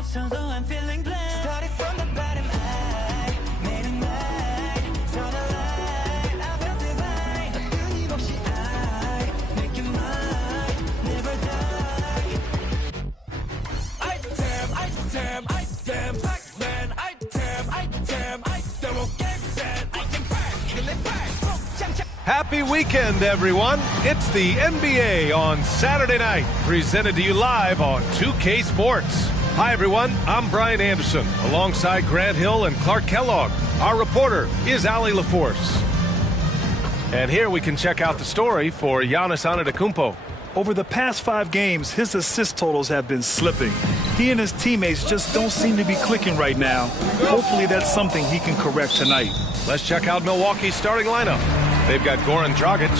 없어도 I'm feeling blessed. Started from the bottom, I made a night. Saw the light, I felt divine. 끊임없이 I make you mine, never die. Item, Pac-Man, item, won't get set. Item back, kill it back. Happy weekend, everyone. It's the NBA on Saturday night, presented to you live on 2K Sports. Hi, everyone. I'm Brian Anderson, alongside Grant Hill and Clark Kellogg. Our reporter is Allie LaForce. And here we can check out the story for Giannis Antetokounmpo. Over the past 5 games, his assist totals have been slipping. He and his teammates just don't seem to be clicking right now. Hopefully that's something he can correct tonight. Let's check out Milwaukee's starting lineup. They've got Goran Dragic.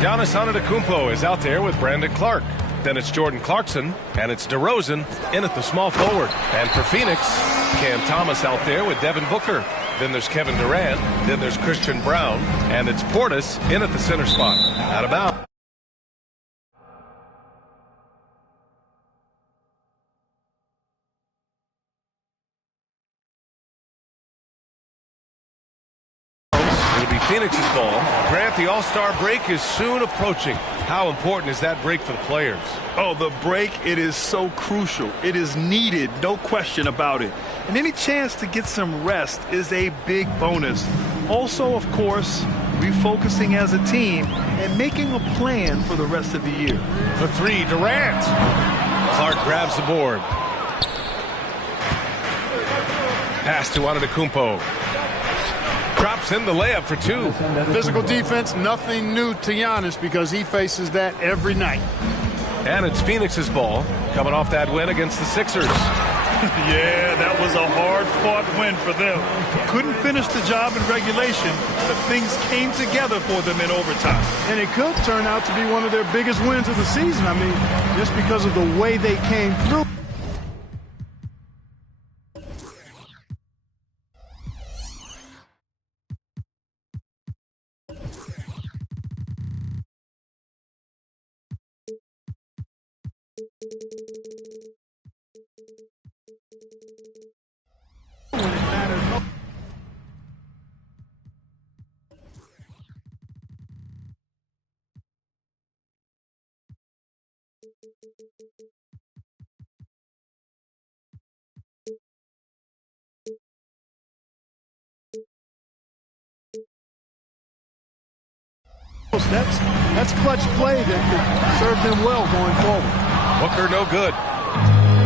Giannis Antetokounmpo is out there with Brandon Clark. Then it's Jordan Clarkson, and it's DeRozan in at the small forward. And for Phoenix, Cam Thomas out there with Devin Booker. Then there's Kevin Durant. Then there's Christian Brown. And it's Portis in at the center spot. Out of bounds. It'll be Phoenix's ball. Grant, the All-Star break is soon approaching. How important is that break for the players? Oh, the break, it is so crucial. It is needed, no question about it. And any chance to get some rest is a big bonus. Also, of course, refocusing as a team and making a plan for the rest of the year. For 3, Durant. Clark grabs the board. Pass to Antetokounmpo. Drops in the layup for 2. Physical defense, nothing new to Giannis because he faces that every night. And it's Phoenix's ball, coming off that win against the Sixers. Yeah, that was a hard-fought win for them. Couldn't finish the job in regulation, but things came together for them in overtime. And it could turn out to be one of their biggest wins of the season. I mean, just because of the way they came through. That's clutch play that could serve them well going forward. Booker no good.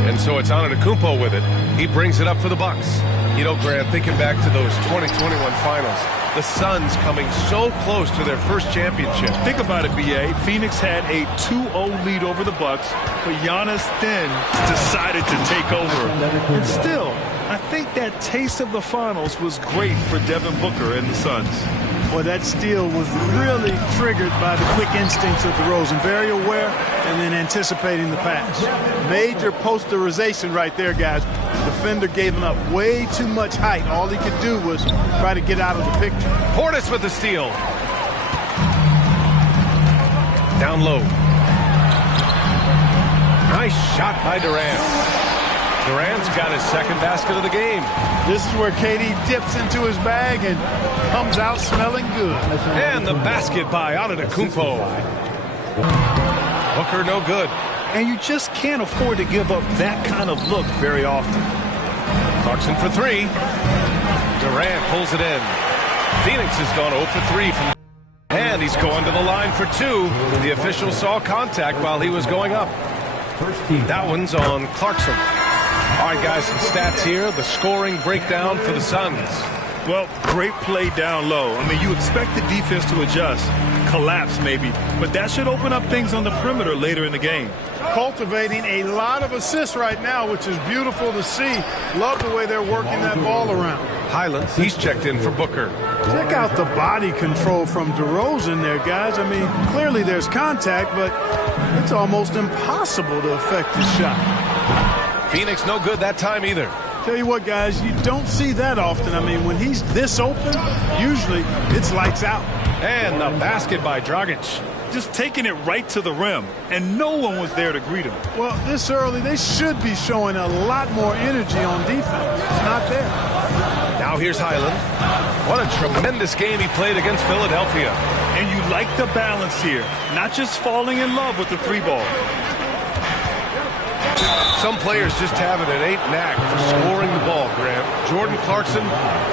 And so it's Antetokounmpo with it. He brings it up for the Bucks. You know, Grant, thinking back to those 2021 finals, the Suns coming so close to their first championship. Think about it, B.A. Phoenix had a 2-0 lead over the Bucks, but Giannis then decided to take over. And still, I think that taste of the finals was great for Devin Booker and the Suns. Well, that steal was really triggered by the quick instincts of DeRozan. Very aware and then anticipating the pass. Major posterization right there, guys. The defender gave him up way too much height. All he could do was try to get out of the picture. Portis with the steal. Down low. Nice shot by Durant. Durant's got his second basket of the game. This is where KD dips into his bag and comes out smelling good. And the basket by Antetokounmpo. Booker no good. And you just can't afford to give up that kind of look very often. Clarkson for 3. Durant pulls it in. Phoenix has gone 0 for 3 from. And he's going to the line for 2. The official saw contact while he was going up. That one's on Clarkson. All right, guys, some stats here. The scoring breakdown for the Suns. Well, great play down low. I mean, you expect the defense to adjust, collapse maybe, but that should open up things on the perimeter later in the game. Cultivating a lot of assists right now, which is beautiful to see. Love the way they're working that ball around. Highlands, he's checked in for Booker. Check out the body control from DeRozan there, guys. I mean, clearly there's contact, but it's almost impossible to affect the shot. Phoenix no good that time either. Tell you what, guys, you don't see that often. I mean, when he's this open, usually it's lights out. And the basket by Dragic. just taking it right to the rim, and no one was there to greet him. Well, this early, they should be showing a lot more energy on defense. It's not there. Now here's Highland. What a tremendous game he played against Philadelphia. And you like the balance here, not just falling in love with the three ball. Some players just have an innate knack for scoring the ball, Grant. Jordan Clarkson,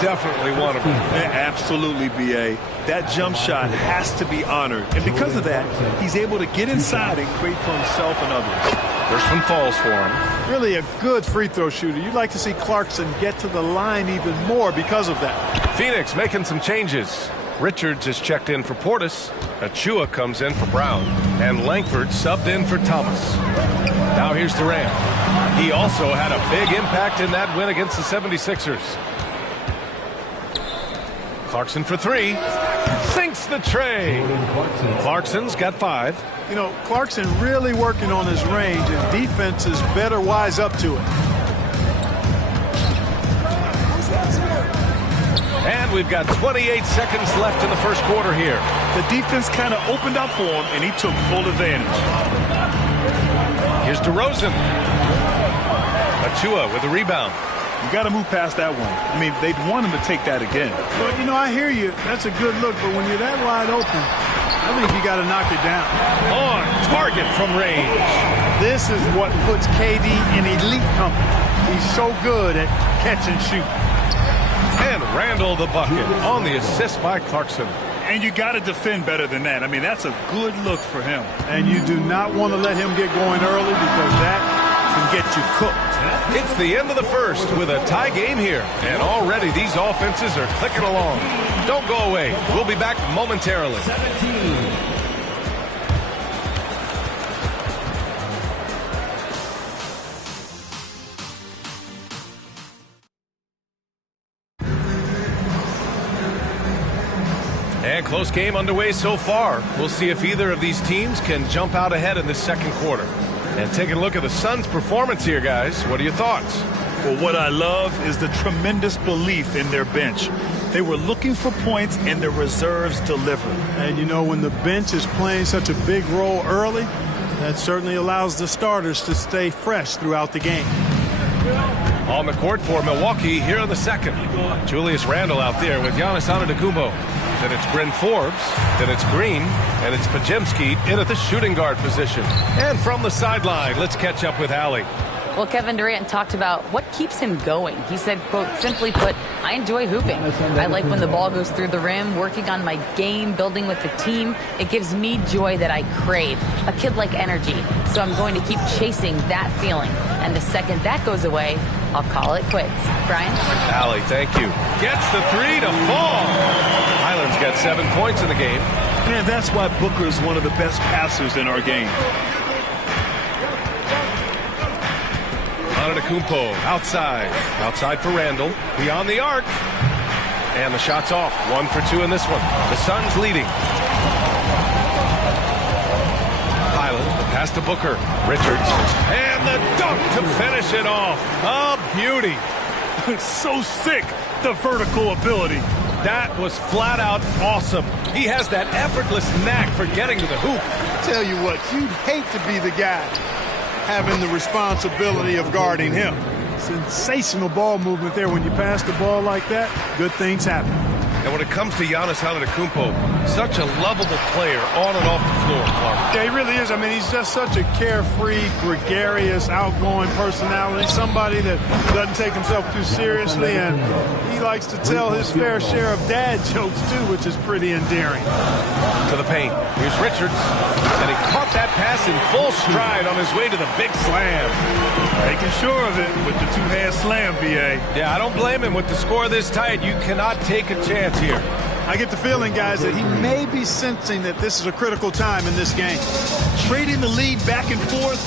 definitely one of them. Yeah, absolutely, B.A. That jump shot has to be honored. And because of that, he's able to get inside and create for himself and others. First one falls for him. Really a good free throw shooter. You'd like to see Clarkson get to the line even more because of that. Phoenix making some changes. Richards is checked in for Portis. Achua comes in for Brown. And Langford subbed in for Thomas. Now here's Durant. He also had a big impact in that win against the 76ers. Clarkson for three. Sinks the tray. Clarkson's got 5. You know, Clarkson really working on his range, and defenses better wise up to it. And we've got 28 seconds left in the first quarter here. The defense kind of opened up for him, and he took full advantage. Here's DeRozan. Achua with the rebound. You got to move past that one. I mean, they'd want him to take that again. Well, you know, I hear you. That's a good look, but when you're that wide open, I think you got to knock it down. On target from range. This is what puts KD in elite company. He's so good at catch and shoot. And Randall the bucket on the assist by Clarkson. And you got to defend better than that. I mean, that's a good look for him. And you do not want to let him get going early because that can get you cooked. It's the end of the first with a tie game here. And already these offenses are clicking along. Don't go away. We'll be back momentarily. And close game underway so far. We'll see if either of these teams can jump out ahead in the second quarter. And taking a look at the Suns' performance here, guys. What are your thoughts? Well, what I love is the tremendous belief in their bench. They were looking for points, and the reserves delivered. And, you know, when the bench is playing such a big role early, that certainly allows the starters to stay fresh throughout the game. On the court for Milwaukee here in the second. Julius Randle out there with Giannis Antetokounmpo. Then it's Bryn Forbes. Then it's Green. And it's Podziemski in at the shooting guard position. And from the sideline, let's catch up with Allie. Well, Kevin Durant talked about what keeps him going. He said, quote, simply put, I enjoy hooping. I like when the ball goes through the rim, working on my game, building with the team. It gives me joy that I crave, a kid-like energy. So I'm going to keep chasing that feeling. And the second that goes away, I'll call it quits. Brian? Allie, thank you. Gets the three to fall. Highland's got 7 points in the game. Man, that's why Booker is one of the best passers in our game. Antetokounmpo outside for Randall, beyond the arc, and the shot's off. 1 for 2 in this one. The Suns leading. Highland, the pass to Booker, Richards, and the dunk to finish it off. A beauty. So sick, the vertical ability. That was flat out awesome. He has that effortless knack for getting to the hoop. Tell you what, you'd hate to be the guy having the responsibility of guarding him. Sensational ball movement there. When you pass the ball like that, good things happen. And when it comes to Giannis Antetokounmpo, such a lovable player on and off the floor, Clark. Yeah, he really is. I mean, he's just such a carefree, gregarious, outgoing personality. Somebody that doesn't take himself too seriously, and he likes to tell his fair share of dad jokes, too, which is pretty endearing. To the paint. Here's Richards. And he caught that pass in full stride on his way to the big slam. Making sure of it with the two-hand slam, B.A. Yeah, I don't blame him. With the score this tight, you cannot take a chance here. I get the feeling, guys, that he may be sensing that this is a critical time in this game. Trading the lead back and forth,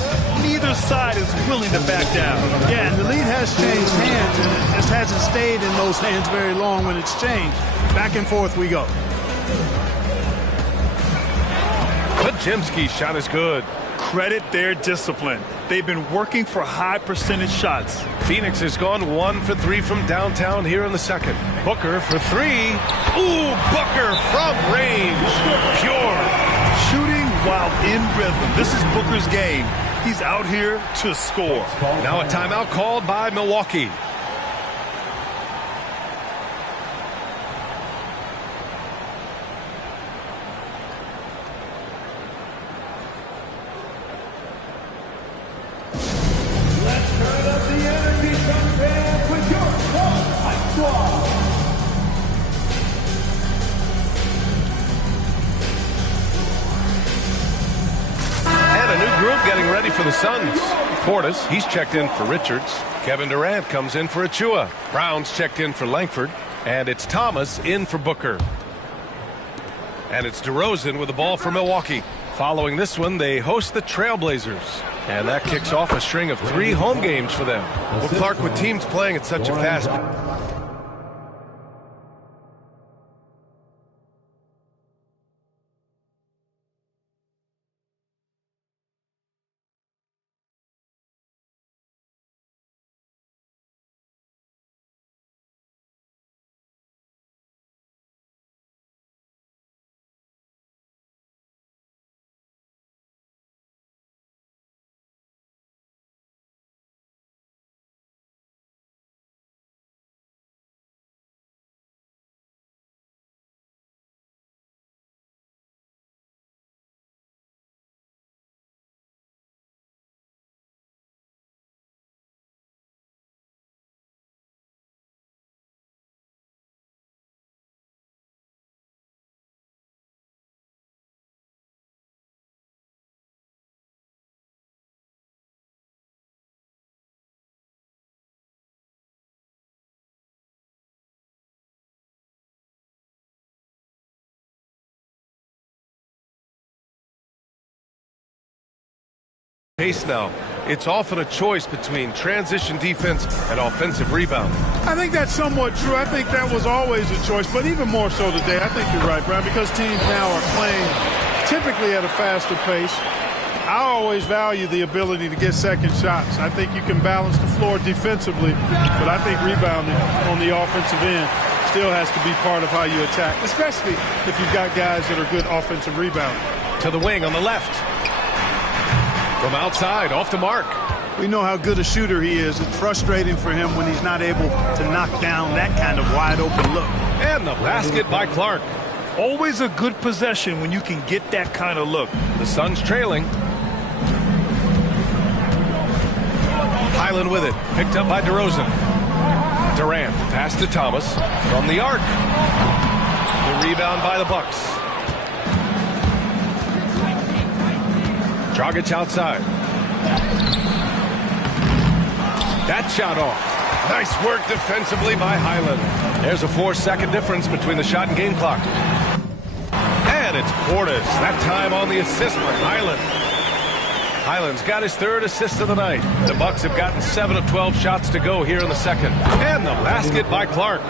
neither side is willing to back down. Yeah, and the lead has changed hands, and it just hasn't stayed in those hands very long when it's changed. Back and forth we go. Podziemski's shot is good. Credit their discipline. They've been working for high percentage shots. Phoenix has gone 1 for 3 from downtown here in the second. Booker for 3. Ooh, Booker from range. Pure. Shooting out in rhythm. This is Booker's game. He's out here to score. Now a timeout called by Milwaukee. Getting ready for the Suns. Portis, he's checked in for Richards. Kevin Durant comes in for Achua. Brown's checked in for Langford. And it's Thomas in for Booker. And it's DeRozan with the ball for Milwaukee. Following this one, they host the Trailblazers. And that kicks off a string of 3 home games for them. Well, Clark, with teams playing at such a fast pace now. It's often a choice between transition defense and offensive rebound. I think that's somewhat true. I think that was always a choice, but even more so today. I think you're right, Brian, because teams now are playing typically at a faster pace. I always value the ability to get second shots. I think you can balance the floor defensively, but I think rebounding on the offensive end still has to be part of how you attack, especially if you've got guys that are good offensive rebounders. To the wing on the left. From outside, off to Mark. We know how good a shooter he is. It's frustrating for him when he's not able to knock down that kind of wide-open look. And the basket by Clark. Always a good possession when you can get that kind of look. The Suns trailing. Highland with it. Picked up by DeRozan. Durant, pass to Thomas. From the arc. The rebound by the Bucks. Dragic outside. That shot off. Nice work defensively by Highland. There's a 4-second difference between the shot and game clock. And it's Portis. That time on the assist by Highland. Highland's got his 3rd assist of the night. The Bucks have gotten 7 of 12 shots to go here in the second. And the basket by Clark.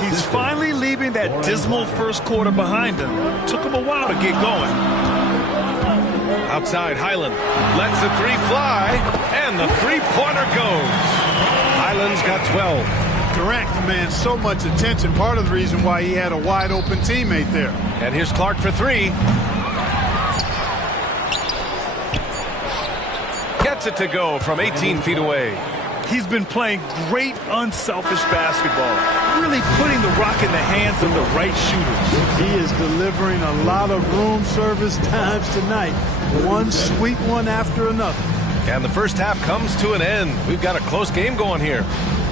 He's finally leaving that dismal first quarter behind him. Took him a while to get going. Outside, Highland lets the 3 fly, and the 3-pointer goes. Highland's got 12. Durant commands so much attention, part of the reason why he had a wide-open teammate there. And here's Clark for 3. Gets it to go from 18 feet away. He's been playing great, unselfish basketball. Really putting the rock in the hands of the right shooters. He is delivering a lot of room service times tonight. One sweet one after another. And the first half comes to an end. We've got a close game going here.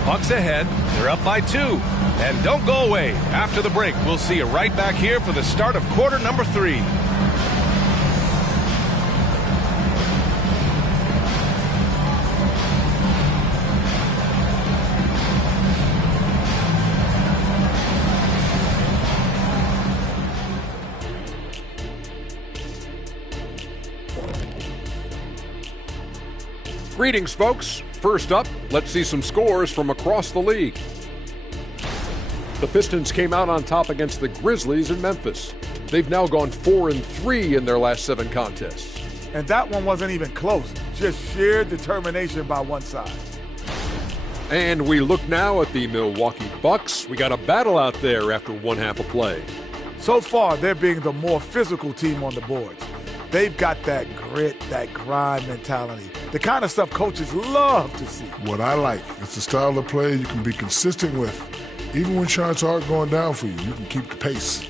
Bucks ahead. They're up by 2. And don't go away. After the break, we'll see you right back here for the start of quarter number 3. Greetings, folks. First up, let's see some scores from across the league. The Pistons came out on top against the Grizzlies in Memphis. They've now gone 4-3 in their last 7 contests. And that one wasn't even close. Just sheer determination by one side. And we look now at the Milwaukee Bucks. We got a battle out there after one half of play. So far, they're being the more physical team on the boards. They've got that grit, that grind mentality, the kind of stuff coaches love to see. What I like, it's a style of play you can be consistent with. Even when shots aren't going down for you, you can keep the pace.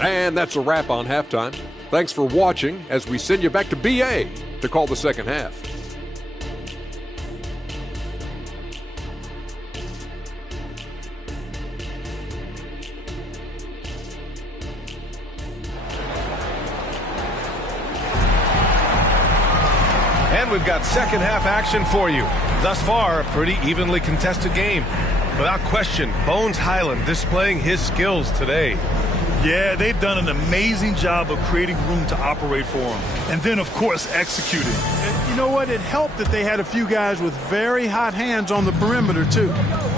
And that's a wrap on halftime. Thanks for watching as we send you back to BA to call the second half. And we've got second half action for you. Thus far, a pretty evenly contested game. Without question, Bones Hyland displaying his skills today. Yeah, they've done an amazing job of creating room to operate for him. And then, of course, executing. And you know what? It helped that they had a few guys with very hot hands on the perimeter, too.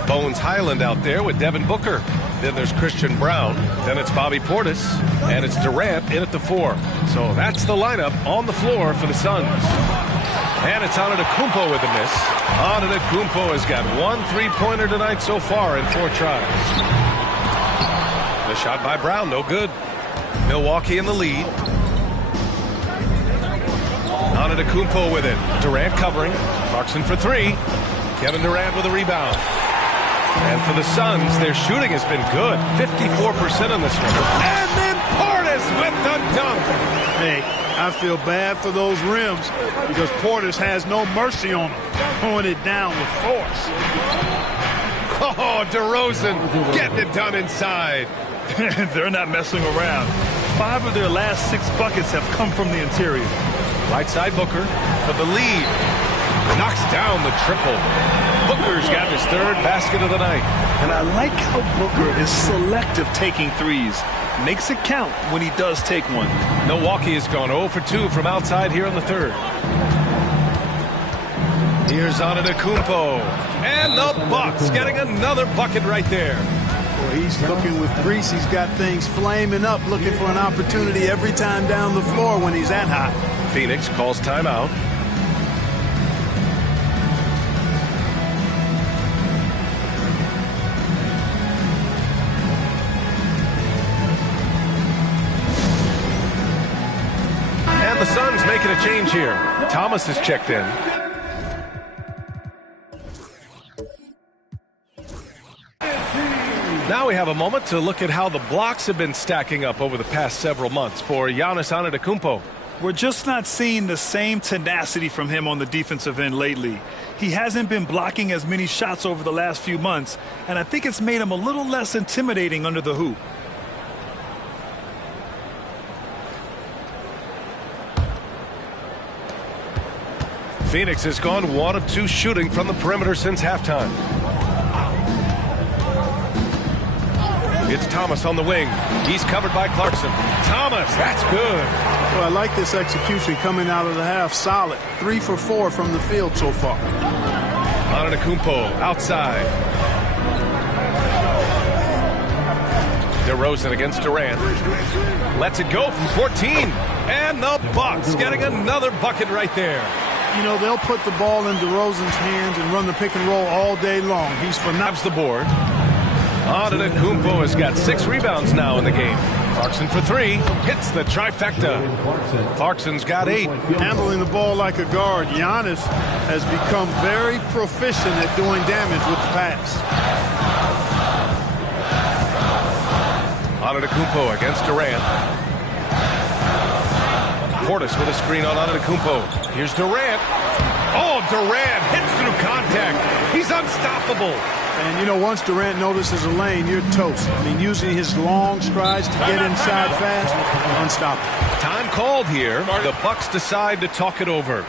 Bones Hyland out there with Devin Booker. Then there's Christian Brown. Then it's Bobby Portis. And it's Durant in at the 4. So that's the lineup on the floor for the Suns. And it's Antetokounmpo with a miss. Antetokounmpo has got 1 3-pointer tonight so far in 4 tries. The shot by Brown, no good. Milwaukee in the lead. Antetokounmpo with it. Durant covering. Clarkson for 3. Kevin Durant with a rebound. And for the Suns, their shooting has been good. 54% on this one. And then Portis with the dunk. Hey, I feel bad for those rims because Portis has no mercy on them, throwing it down with force. Oh, DeRozan getting it done inside. They're not messing around. 5 of their last 6 buckets have come from the interior. Right side Booker for the lead. Knocks down the triple. Booker's got his 3rd basket of the night. And I like how Booker is selective taking threes. Makes it count when he does take one. Milwaukee has gone 0 for 2 from outside here in the 3rd. Here's Antetokounmpo. And the Bucks getting another bucket right there. Well, he's cooking with grease. He's got things flaming up, looking for an opportunity every time down the floor when he's that hot. Phoenix calls timeout. And the Suns making a change here. Thomas is checked in. Now we have a moment to look at how the blocks have been stacking up over the past several months for Giannis Antetokounmpo. We're just not seeing the same tenacity from him on the defensive end lately. He hasn't been blocking as many shots over the last few months, and I think it's made him a little less intimidating under the hoop. Phoenix has gone 1 of 2 shooting from the perimeter since halftime. It's Thomas on the wing. He's covered by Clarkson. Thomas, that's good. Well, I like this execution coming out of the half. Solid. 3 for 4 from the field so far. Antetokounmpo outside. DeRozan against Durant. Lets it go from 14. And the Bucks getting another bucket right there. You know, they'll put the ball in DeRozan's hands and run the pick and roll all day long. He's phenomenal. Grabs the board. Antetokounmpo has got 6 rebounds now in the game. Clarkson for 3. Hits the trifecta. Clarkson's got 8. Handling the ball like a guard, Giannis has become very proficient at doing damage with the pass. Antetokounmpo against Durant. Portis with a screen on Antetokounmpo. Here's Durant. Oh, Durant hits through contact. He's unstoppable. And, you know, once Durant notices a lane, you're toast. I mean, using his long strides to get inside fast, unstoppable. Time called here. The Bucks decide to talk it over.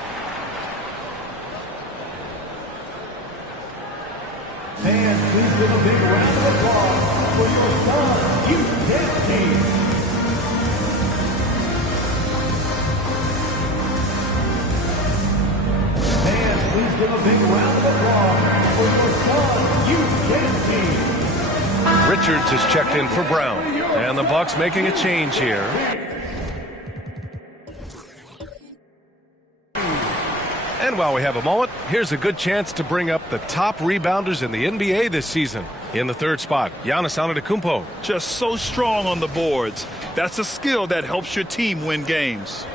And please give a big round of applause for your Suns youth team. And please give a big round of applause for your Suns youth team. Richards is checked in for Brown. And the Bucks making a change here. And And while we have a moment, here's a good chance to bring up the top rebounders in the NBA this season. In the third spot, Giannis Antetokounmpo. Just so strong on the boards. That's a skill that helps your team win games.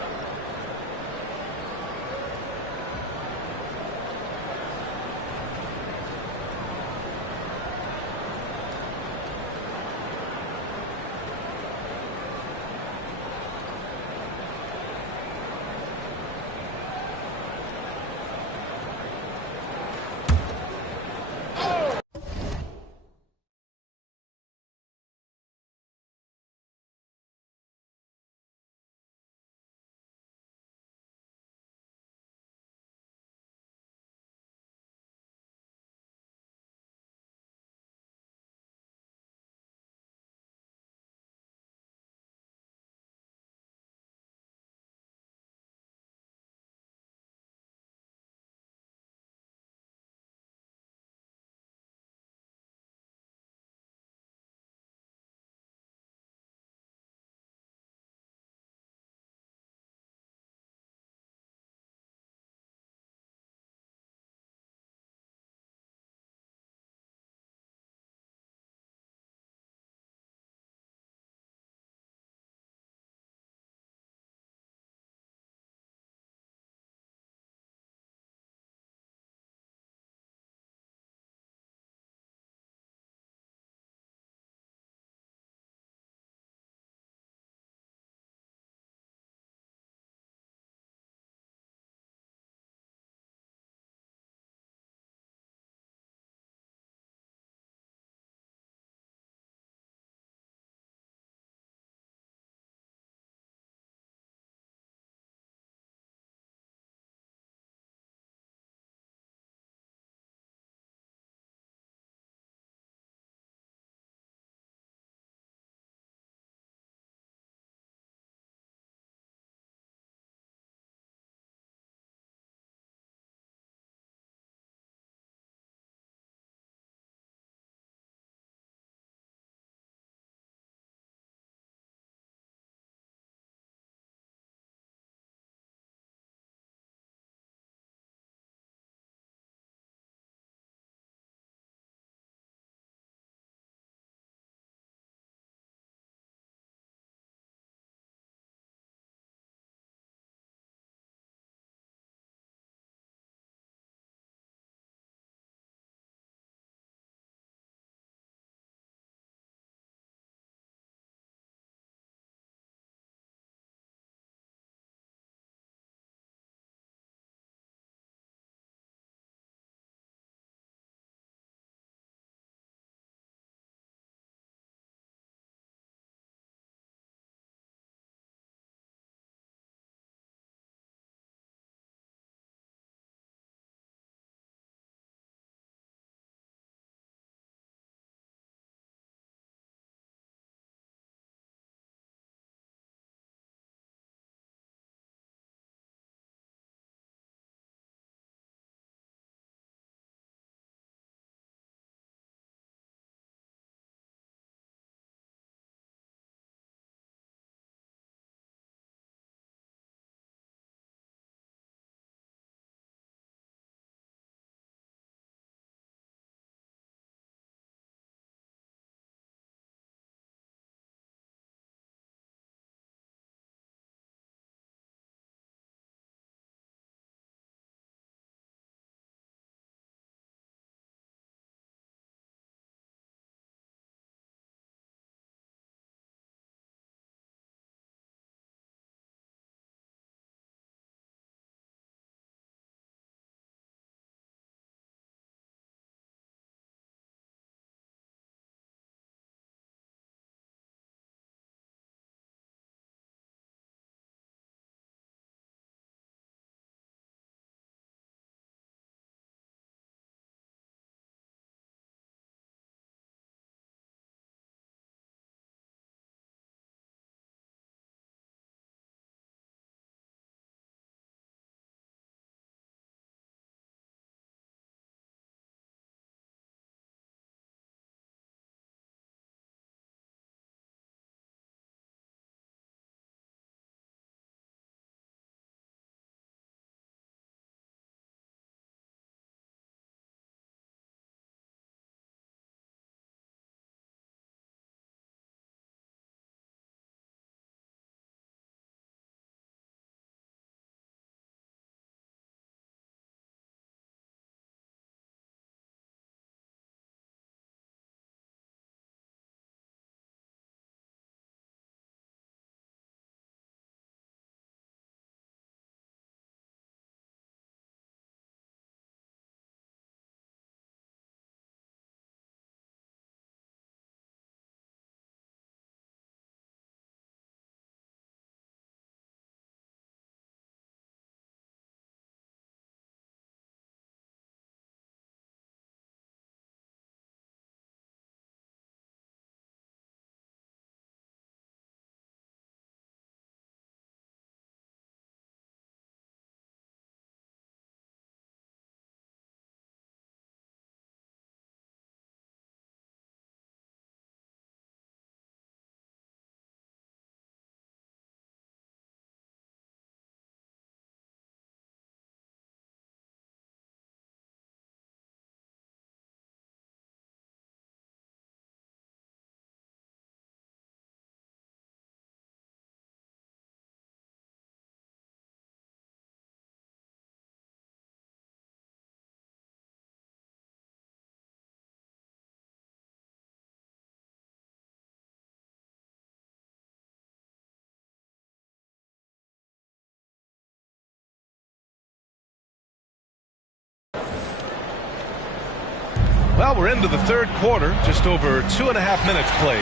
Well, we're into the third quarter, just over 2.5 minutes played.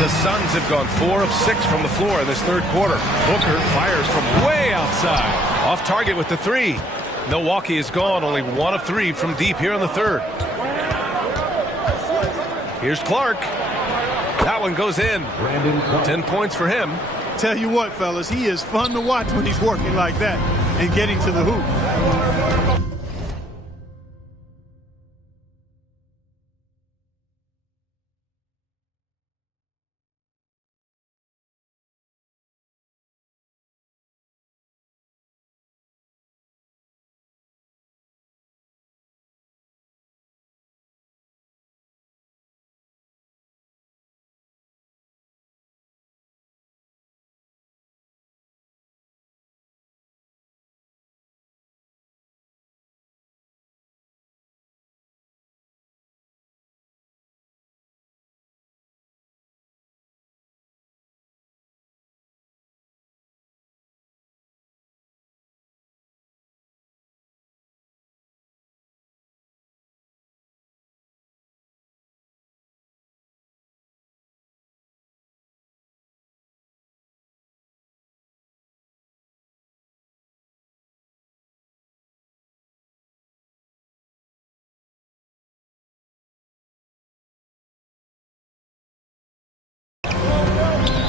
The Suns have gone 4 of 6 from the floor in this third quarter. Booker fires from way outside. Off target with the three. Milwaukee is gone, only 1 of 3 from deep here in the third. Here's Clark. That one goes in. 10 points for him. Tell you what, fellas, he is fun to watch when he's working like that and getting to the hoop.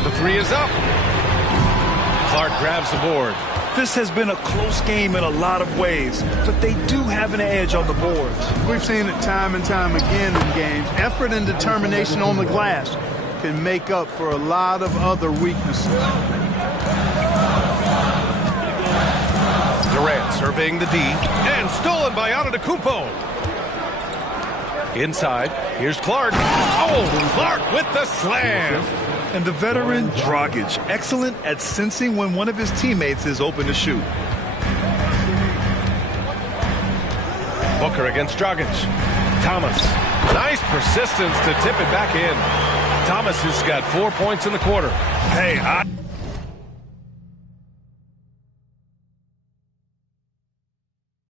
The three is up. Clark grabs the board. This has been a close game in a lot of ways, but they do have an edge on the boards. We've seen it time and time again in games. Effort and determination on the glass can make up for a lot of other weaknesses. Durant surveying the D, and stolen by Antetokounmpo. Inside, here's Clark. Oh, Clark with the slam. And the veteran Dragic, excellent at sensing when one of his teammates is open to shoot. Booker against Dragic. Thomas. Nice persistence to tip it back in. Thomas has got 4 points in the quarter. Hey,